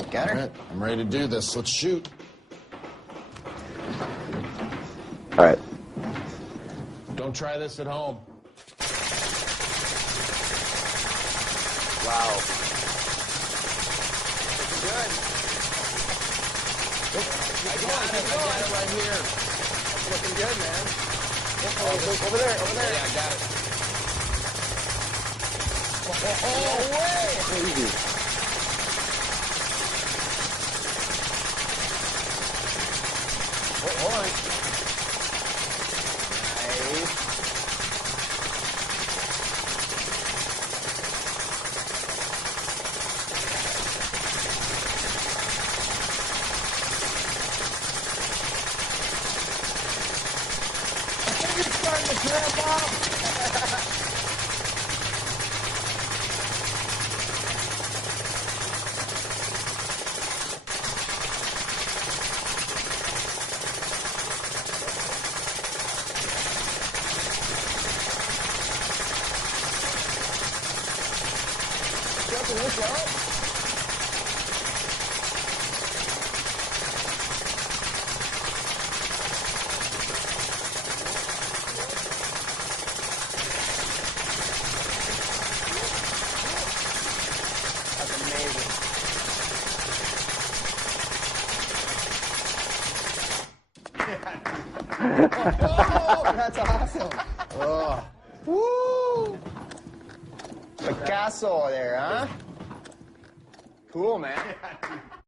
right, got her. All right, I'm ready to do this. Let's shoot. All right. Don't try this at home. Wow. Looking good. I got it right here. Looking good, man. Over there. Yeah, I got it. No way! Crazy. Hold on. Nice. You're starting to cramp up. Jumping this up. That's amazing. Oh, that's awesome. Oh. Woo! Picasso there, huh? Cool, man.